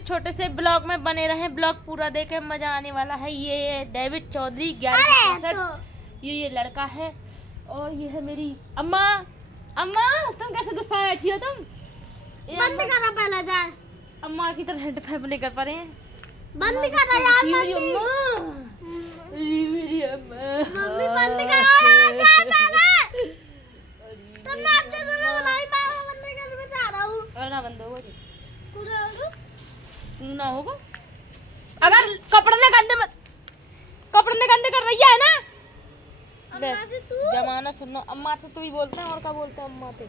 एक छोटे से ब्लॉग में बने रहे। ब्लॉग पूरा देखे, मजा आने वाला है। ये डेविड चौधरी 11 ये लड़का है और ये है मेरी अम्मा। अम्मा तुम कैसे गुस्सा में बैठी हो तुम? बंद करो पहले जाए। अम्मा की तरह हेड नहीं कर पा रहे हैं। बंद करो यार मेरी अम्मा, मेरी अम्मा। मम्मी बंद करो यार जाए पहले। तुमने अच्छे से ना बनाई, मैं बंद करने जा रहा हूँ। और ना बंद होगा पूरा ना होगा। अगर कपड़े ने गंदे कर रही है ना। अम्मा से तू जमाना सुनना, अम्मा से तू ही बोलते हैं और क्या बोलते हैं अम्मा से?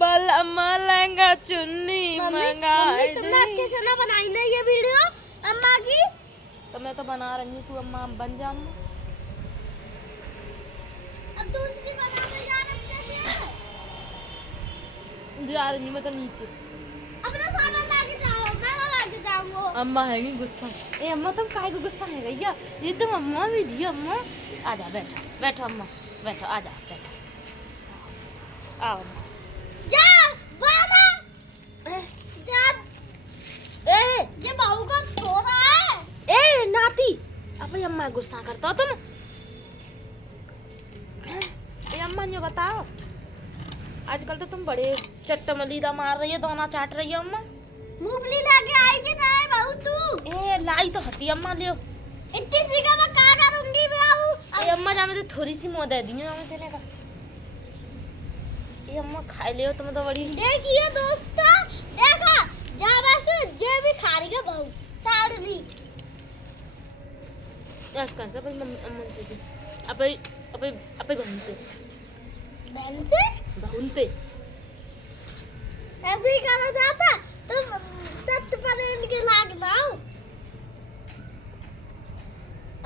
बल अम्मा लहंगा चुन्नी मंगा। मम्मी तुमने अच्छे से ना बनाई ना ये वीडियो अम्मा की। तो मैं तो बना रही हूँ, तू अम्मा बन जा अम्मा। अब दूसरी बना दे यार अच्छे से। जा रही हूँ मैं तो नीचे। अपना सामान लाके जाओ, मैं ना लाके जाऊंगा। अम्मा है नहीं गुस्सा। ए अम्मा तुम काहे को गुस्सा है भैया? ये तुम अम्मा भी थी। अम्मा आजा, बैठो बैठो अम्मा, बैठो आजा, बैठो आओ जा बाबा जा। ए ये बहू का सो रहा है। ए नाती, अब अम्मा गुस्सा करता हो तुम? ए अम्मा ये बताओ, आजकल तो तुम बड़े चट्टमलीदा मार रही है, दोना चाट रही है अम्मा। मूंगफली लाके आई कि ना बहू तू? ए लाई तो हती अम्मा लियो। इतनी सी का मैं क्या करूंगी बहू? ए अम्मा जा, मैं तो थोड़ी सी मुँह दे दी हूँ मैं तेने का। ए अम्मा खा लियो तुम तो बड़ी। देखिए दोस्तों, देखा जा वैसे जे भी खा रही है बहू साड़नी। यस कर से भाई अम्मा से अपे अपे अपे बहन से बहन से ऐसे ही करा जाता। तुम चट पर इनके लाग दाओ।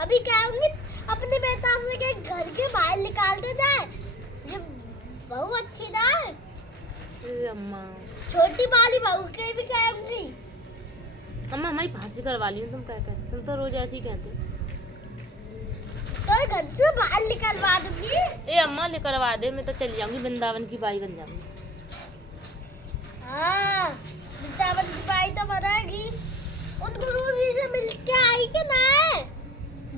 अभी कहूंगी अपने बेटा से के घर के बाहर निकाल दे जाए। ये बहू अच्छी ना है। ए अम्मा, छोटी वाली बहू के भी कहूंगी। अम्मा हमारी फांसी करवा ली तुम क्या कर? तुम तो रोज ऐसे ही कहते। तो घर से बाहर निकलवा दूंगी। ए अम्मा ले करवा दे, मैं तो चली जाऊंगी वृंदावन की बाई बन जाऊंगी। हाँ वृंदावन की बाई तो बनेगी। उन गुरुजी से मिलके आई कि ना है?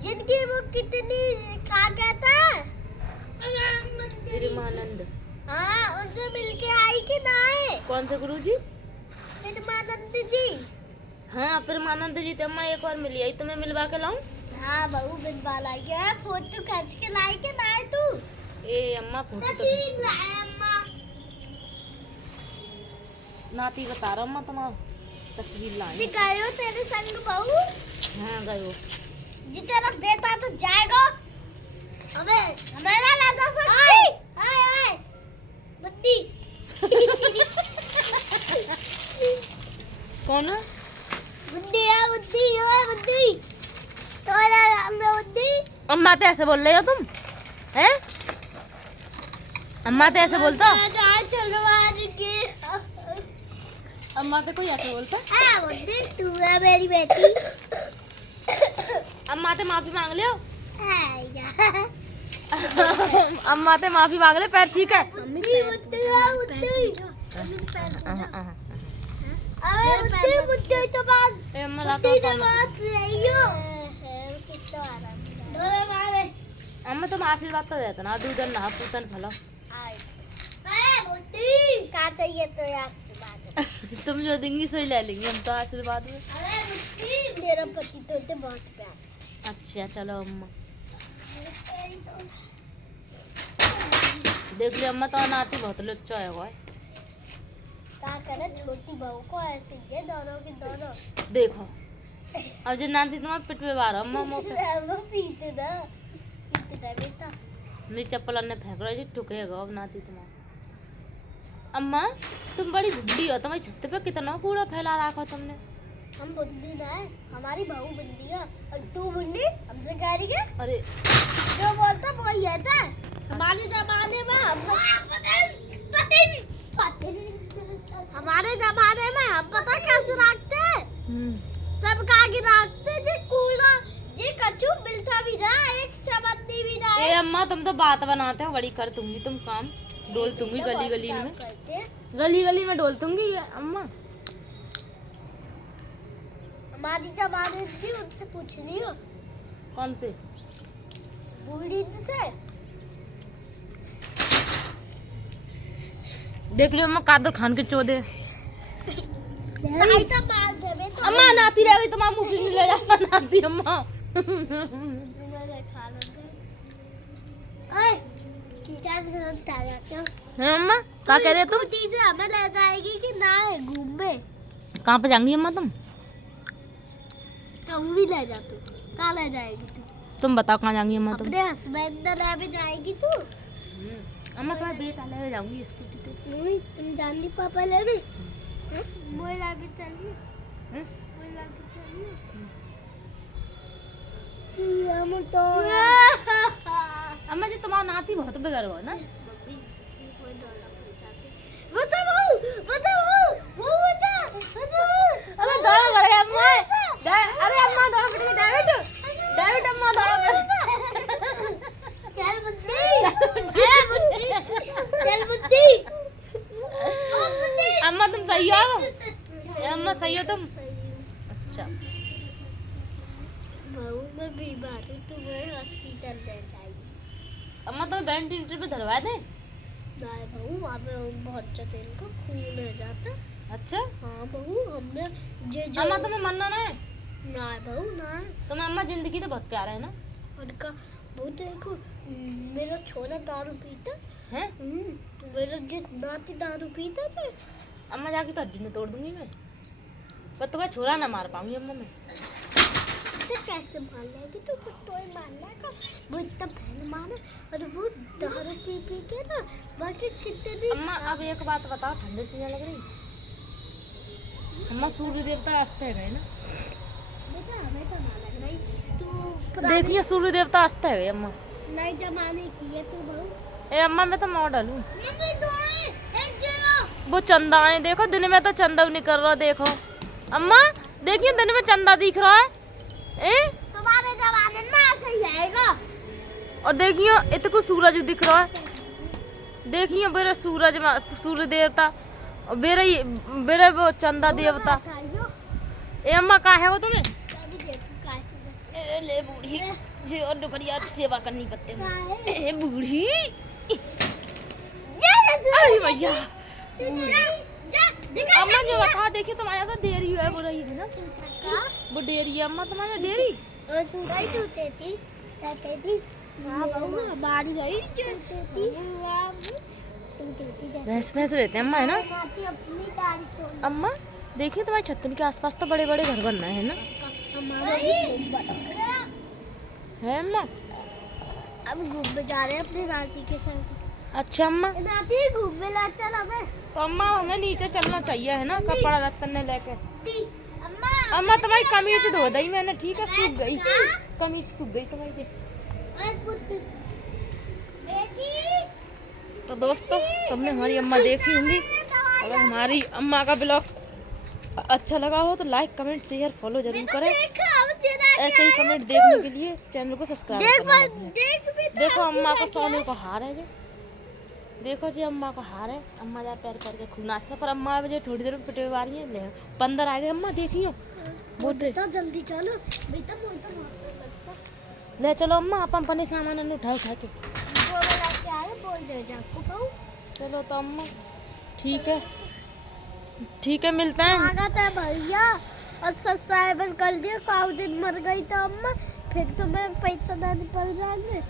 जिनकी वो कितनी क्या कहता है निर्मानंद। हाँ उनसे मिलके आई कि ना है? कौन से गुरुजी? निर्मानंद जी। हाँ परमानंद जी। तो अम्मा एक और मिली आई, तुम्हें मिलवा के लाऊं? हाँ बहू बिनवा लाई है। फोटो खींच के लाई के ना है तू? ए अम्मा फोटो तो तस्वीर लाए अम्मा। नाती बता रहा अम्मा तुम्हारा तस्वीर जी लाई। गए हो तेरे संग बहू? हाँ गए हो। जी तेरा बेटा तो जाएगा। अबे हमेरा ला जा सकती। आए आए बुद्धि। कौन है? बुद्धि है बुद्धि है बुद्धि। तोरा नाम है बुद्धि। अम्मा तो ऐसे बोल रहे हो तुम? हैं? अम्मा तो ऐसे बोलता? अम्मा तो कोई ऐसे बोलता? बुद्धि तू है मेरी बेटी। अम्मा तो माफी मांग लियो। है यार। अम्मा तो माफी मांग ले, पैर ठीक है? मम्मी बुद्धि है बुद्धि। अबे बुद्धि बुद्धि तो बात। ए अम्मा बुद्धि तो लाता बात सही हो। कितना आराम। डोरे मारे। अम्मा तुम आशीर्वाद तो देता ना, दूधन ना पूतन फलो। बुद्धि क्या चाहिए तो आशीर्वाद? तुम जो देंगी सही ले लेंगे हम तो आशीर्वाद में। अरे बुद्धि मेरा पति तो ते बहुत प्यार। अच्छा चलो अम्मा, देख लियो अम्मा तो नाती बहुत लुच्चा है वो। क्या करे छोटी बहू को ऐसे ये दोनों के दोनों। देखो अब जो नाती तुम्हारे पिट पे बार अम्मा मौके वो पीछे ना पीछे ना बेटा। मेरी चप्पल अन्ने फेंक रही थी, ठुकेगा अब नाती तुम्हारा। अम्मा तुम बड़ी बुड्ढी हो, तुम्हारी छत पे कितना कूड़ा फैला रखा तुमने। हम बुद्धि ना है, हमारी बहू बुद्धि है और तू बुद्धि हमसे कह रही है। अरे जो बोलता वही है था। हमारे जमाने में हम हमारे जमाने में हम पता कैसे रखते सब कागे रखते जे कूड़ा जे कछु मिलता भी ना एक चमत्ती भी ना। ए अम्मा तुम तो बात बनाते हो बड़ी, कर दूंगी तुम काम, डोल दूंगी गली गली में, गली गली में डोल दूंगी अम्मा। हमारी जमाने थी उनसे पूछ लियो। कौन पे? बूढ़ी से देख लियो अम्मा कादर खान के चोदे। ताई तो मार देवे तो अम्मा नाती रह गई तो मां मुंह में ले जा नाती अम्मा। मैंने खा लो। ओए कीटा से ताया क्या? है अम्मा क्या कह रहे तुम? स्कूटी से हमें ले जाएगी कि ना घूमने? कहाँ पे जाएंगी अम्मा तुम? कहूँ भी ले जा तू। कहाँ ले जाएगी तू? तुम बताओ कहाँ जाएंगी अम्मा तुम? अपने हस्बैंड ले भी जाएगी तू? अम्मा तुम्हारे बेटा ले जाऊंगी स्कूटी पे। नहीं तुम जान ली पापा लेने? मोए ला भी चलिए। मोए ला भी चलिए। हम तो अम्मा जी तुम्हारा नाती बहुत बिगड़ हुआ ना। बताओ बताओ वो बचा अरे दौड़ पड़ गया अम्मा। अरे अम्मा दौड़ पड़ गई डेविड। डेविड अम्मा दौड़ पड़ गई। चल बुद्धि चल बुद्धि अम्मा तुम सही हो? अम्मा सही हो तुम? अच्छा बहू मैं बीमार हूँ तुम्हें हॉस्पिटल ले जाइए। अम्मा तो वेंटिलेटर पे धरवा दे। नहीं बहू वहाँ पे बहुत तेल का खून हो जाता। अच्छा हाँ बहू हमने जो अम्मा तुम्हें मरना ना है? ना बहू ना तुम्हें अम्मा जिंदगी तो बहुत प्यारा है ना। उनका वो देखो मेरा छोरा दारू पीता है। मेरा जित नाती दारू पीता था। अम्मा जाके तो हड्डी तोड़ दूंगी मैं, पर तुम्हें छोरा ना मार पाऊंगी अम्मा मैं। तो कैसे मार लेगी तो टोय मार लेगा वो इतना पहले मारा और वो दारू पी पी के ना बाकी कितने अम्मा अब एक बात बताओ, ठंडे से लग रही अम्मा? सूर्य देवता अस्त है गए ना। बेटा हमें तो ना लग रही तू देखिए सूर्य देवता अस्त है गए अम्मा। नए जमाने की है तू बहू। ए अम्मा मैं तो मॉडल हूँ। मम्मी दो एक जगह वो चंदा है देखो, दिन में तो चंदा निकल रहा देखो अम्मा। देखिए दिन में चंदा दिख रहा है। तुम्हारे जमाने में ऐसा ही आएगा। और देखियो इतको सूरज दिख रहा है। देखियो मेरे सूरज सूर्य देवता और मेरे वो चंदा देवता। ए अम्मा कहाँ है वो तुम्हें? ए ले बूढ़ी जी और दोपहरिया सेवा करनी पड़ते हैं। ए बूढ़ी अरे भैया अम्मा जो बता देखिए तुम्हारा तो डेयरी है वो रही है ना। वो डेयरी है अम्मा तुम्हारा डेयरी। तू गई तू तेती तेती हां बहू हमारी गई तेती भैंस भैंस रहते हैं अम्मा है ना। अपनी दाढ़ी छोड़ अम्मा देखिए तुम्हारे छतन के आसपास तो बड़े बड़े घर बनना है ना। हमारा है अम्मा। अब घूमने जा रहे हैं अपनी नाती के साथ। अच्छा अम्मा नाती घूमने लाते हैं हमें। तो अम्मा हमें नीचे चलना चाहिए है ना कपड़ा रत्तन लेके। अम्मा अम्मा तुम्हारी कमीज धो दी मैंने, ठीक है सूख गई कमीज, सूख गई तुम्हारी। तो दोस्तों तुमने हमारी अम्मा देखी होंगी। अगर हमारी अम्मा का ब्लॉग अच्छा लगा हो तो लाइक कमेंट शेयर फॉलो जरूर करें। ऐसे ही कमेंट देखने के लिए चैनल को सब्सक्राइब करना। देखो अम्मा को सोने को हार है जो, देखो जी अम्मा को हार है। अम्मा जा पैर पैर के खूब नाचता, पर अम्मा मुझे थोड़ी देर में पिटे आ रही है। ले बंदर आ गए अम्मा देखियो बहुत जल्दी चलो बेटा ले चलो अम्मा अपन अपने सामान उठा उठा के बोल दे जाको। चलो तो अम्मा ठीक है मिलते हैं। स्वागत है भैया और सब्सक्राइबर कर दिया। काउ दिन मर गई तो अम्मा फिर तुम्हें पैसा देने पड़ जाएंगे।